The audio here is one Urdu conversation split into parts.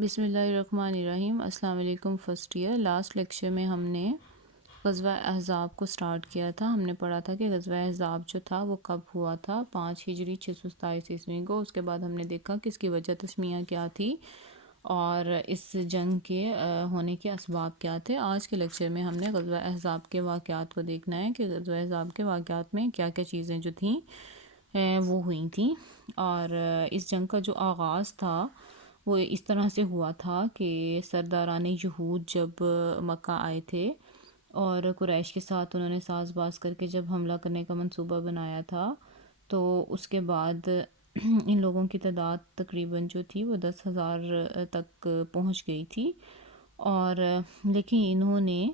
بسم اللہ الرحمن الرحیم۔ السلام علیکم فرسٹ ایئر۔ لاسٹ لیکچر میں ہم نے غزوہ احزاب کو سٹارٹ کیا تھا۔ ہم نے پڑھا تھا کہ غزوہ احزاب جو تھا وہ کب ہوا تھا، 5 ہجری 627 عیسوی کو۔ اس کے بعد ہم نے دیکھا کہ اس کی وجہ تسمیہ کیا تھی اور اس جنگ کے ہونے کے اسباب کیا تھے۔ آج کے لیکچر میں ہم نے غزوہ احزاب کے واقعات کو دیکھنا ہے کہ غزوہ احزاب کے واقعات میں کیا کیا چیزیں جو تھیں وہ ہوئی تھیں۔ اور اس جنگ کا جو آغاز تھا وہ اس طرح سے ہوا تھا کہ سرداران یہود جب مکہ آئے تھے اور قریش کے ساتھ انہوں نے ساز باز کر کے جب حملہ کرنے کا منصوبہ بنایا تھا، تو اس کے بعد ان لوگوں کی تعداد تقریباً جو تھی وہ 10,000 تک پہنچ گئی تھی۔ اور لیکن انہوں نے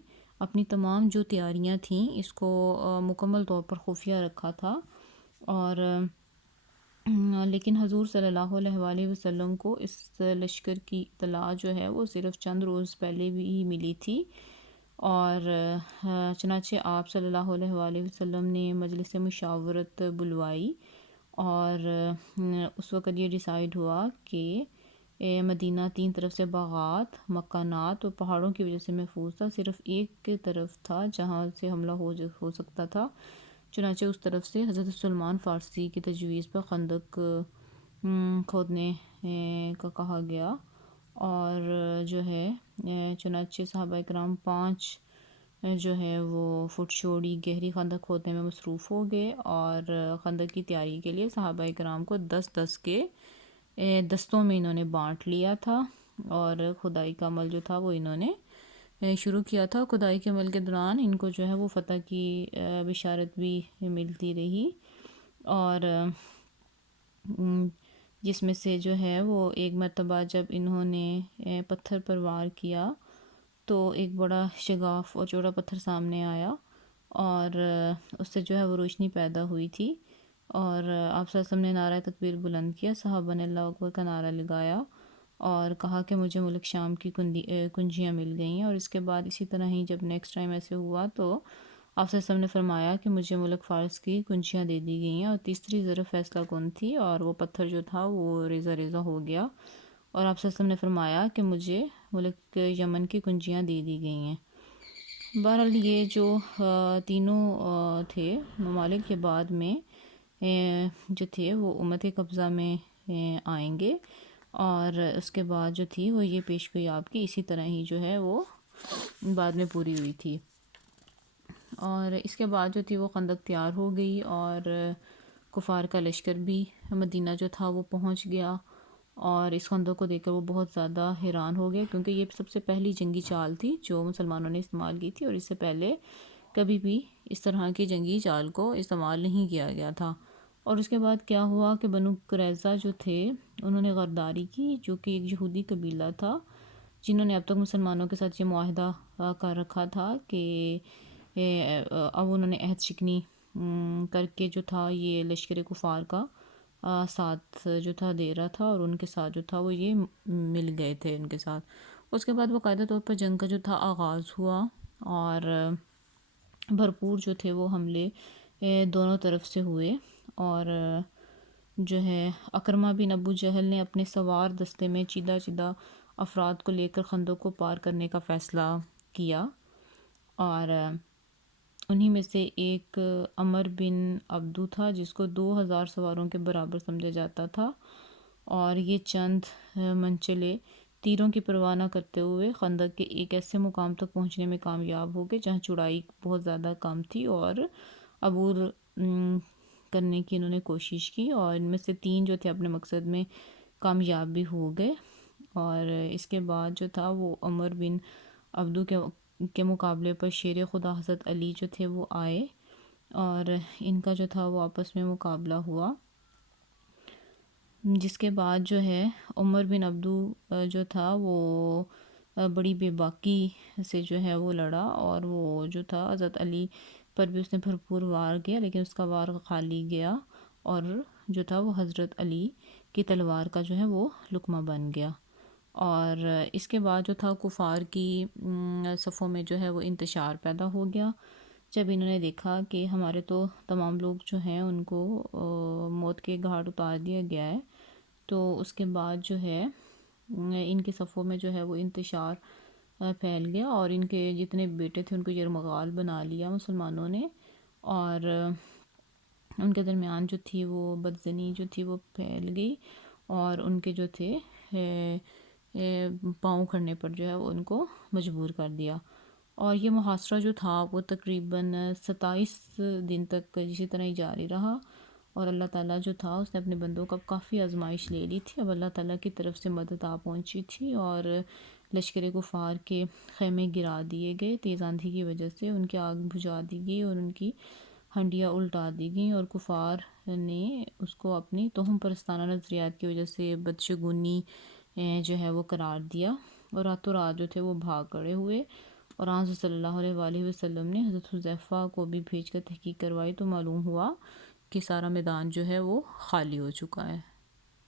اپنی تمام جو تیاریاں تھیں اس کو مکمل طور پر خفیہ رکھا تھا، اور لیکن حضور صلی اللہ علیہ وآلہ وسلم کو اس لشکر کی اطلاع جو ہے وہ صرف چند روز پہلے بھی ہی ملی تھی، اور چنانچہ آپ صلی اللہ علیہ وآلہ وسلم نے مجلس مشاورت بلوائی، اور اس وقت یہ ڈیسائیڈ ہوا کہ مدینہ 3 طرف سے باغات، مکانات اور پہاڑوں کی وجہ سے محفوظ تھا، صرف ایک طرف تھا جہاں سے حملہ ہو سکتا تھا۔ چنانچہ اس طرف سے حضرت سلمان فارسی کی تجویز پر خندق کھودنے کا کہا گیا، اور جو ہے چنانچہ صحابہ کرام 5 جو ہے وہ فٹ چوڑی گہری خندق کھودنے میں مصروف ہو گئے، اور خندق کی تیاری کے لیے صحابہ کرام کو 10 کے دستوں میں انہوں نے بانٹ لیا تھا، اور خدائی کا عمل جو تھا وہ انہوں نے شروع کیا تھا۔ خدائی کے عمل کے دوران ان کو جو ہے وہ فتح کی بشارت بھی ملتی رہی، اور جس میں سے جو ہے وہ ایک مرتبہ جب انہوں نے پتھر پر وار کیا تو ایک بڑا شگاف اور چوڑا پتھر سامنے آیا، اور اس سے جو ہے وہ روشنی پیدا ہوئی تھی، اور آپ صلی اللہ علیہ وسلم نے نعرہ تکبیر بلند کیا، صحابہ نے اللہ اکبر کا نعرہ لگایا اور کہا کہ مجھے ملک شام کی کنجیاں مل گئی ہیں۔ اور اس کے بعد اسی طرح ہی جب نیکسٹ ٹائم ایسے ہوا تو آپ صلی اللہ علیہ وسلم نے فرمایا کہ مجھے ملک فارس کی کنجیاں دے دی گئی ہیں، اور تیسری ضرب فیصلہ کن تھی، اور وہ پتھر جو تھا وہ ریزہ ریزہ ہو گیا، اور آپ صلی اللہ علیہ وسلم نے فرمایا کہ مجھے ملک یمن کی کنجیاں دے دی گئی ہیں۔ بہرحال یہ جو تینوں تھے ممالک کے بعد میں جو تھے وہ امت قبضہ میں آئیں گے، اور اس کے بعد جو تھی وہ یہ پیشگوئی آپ کی اسی طرح ہی جو ہے وہ بعد میں پوری ہوئی تھی۔ اور اس کے بعد جو تھی وہ خندق تیار ہو گئی، اور کفار کا لشکر بھی مدینہ جو تھا وہ پہنچ گیا، اور اس خندق کو دیکھ کر وہ بہت زیادہ حیران ہو گیا، کیونکہ یہ سب سے پہلی جنگی چال تھی جو مسلمانوں نے استعمال کی تھی، اور اس سے پہلے کبھی بھی اس طرح کی جنگی چال کو استعمال نہیں کیا گیا تھا۔ اور اس کے بعد کیا ہوا کہ بنو قریظہ جو تھے انہوں نے غداری کی، جو کہ ایک یہودی قبیلہ تھا جنہوں نے اب تک مسلمانوں کے ساتھ یہ معاہدہ کر رکھا تھا کہ اب انہوں نے عہد شکنی کر کے جو تھا یہ لشکر کفار کا ساتھ جو تھا دے رہا تھا، اور ان کے ساتھ جو تھا وہ یہ مل گئے تھے ان کے ساتھ۔ اس کے بعد باقاعدہ طور پر جنگ کا جو تھا آغاز ہوا، اور بھرپور جو تھے وہ حملے دونوں طرف سے ہوئے، اور جو ہے اکرمہ بن ابو جہل نے اپنے سوار دستے میں چیدہ چیدہ افراد کو لے کر خندق کو پار کرنے کا فیصلہ کیا، اور انہی میں سے ایک عمر بن عبدو تھا جس کو 2,000 سواروں کے برابر سمجھا جاتا تھا، اور یہ چند منچلے تیروں کی پرواہ نہ کرتے ہوئے خندق کے ایک ایسے مقام تک پہنچنے میں کامیاب ہو گئے جہاں چوڑائی بہت زیادہ کم تھی، اور عبور کرنے کی انہوں نے کوشش کی، اور ان میں سے 3 جو تھے اپنے مقصد میں کامیاب بھی ہو گئے۔ اور اس کے بعد جو تھا وہ عمر بن عبدو کے مقابلے پر شیر خدا حضرت علی جو تھے وہ آئے، اور ان کا جو تھا وہ آپس میں مقابلہ ہوا، جس کے بعد جو ہے عمر بن عبدو جو تھا وہ بڑی بے باکی سے جو ہے وہ لڑا، اور وہ جو تھا حضرت علی پر بھی اس نے بھرپور وار کیا، لیکن اس کا وار خالی گیا، اور جو تھا وہ حضرت علی کی تلوار کا جو ہے وہ لقمہ بن گیا۔ اور اس کے بعد جو تھا کفار کی صفوں میں جو ہے وہ انتشار پیدا ہو گیا، جب انہوں نے دیکھا کہ ہمارے تو تمام لوگ جو ہیں ان کو موت کے گھاٹ اتار دیا گیا ہے، تو اس کے بعد جو ہے ان کے صفوں میں جو ہے وہ انتشار پھیل گیا، اور ان کے جتنے بیٹے تھے ان کو یرغمال بنا لیا مسلمانوں نے، اور ان کے درمیان جو تھی وہ بدزنی جو تھی وہ پھیل گئی، اور ان کے جو تھے پاؤں کھڑنے پر جو ہے وہ ان کو مجبور کر دیا۔ اور یہ محاصرہ جو تھا وہ تقریباً 27 دن تک اسی طرح ہی جاری رہا، اور اللہ تعالیٰ جو تھا اس نے اپنے بندوں کا کافی آزمائش لے لی تھی۔ اب اللہ تعالیٰ کی طرف سے مدد آ پہنچی تھی، اور لشکر کفار کے خیمے گرا دیے گئے تیز آندھی کی وجہ سے، ان کی آگ بجھا دی گئی اور ان کی ہنڈیاں الٹا دی گئیں، اور کفار نے اس کو اپنی توہم پرستانہ نظریات کی وجہ سے بدشگونی جو ہے وہ قرار دیا، اور راتوں رات جو تھے وہ بھاگ کھڑے ہوئے۔ اور آن صلی اللہ علیہ وآلہ وسلم نے حضرت حذیفہ کو بھی بھیج کر تحقیق کروائی، تو معلوم ہوا کہ سارا میدان جو ہے وہ خالی ہو چکا ہے۔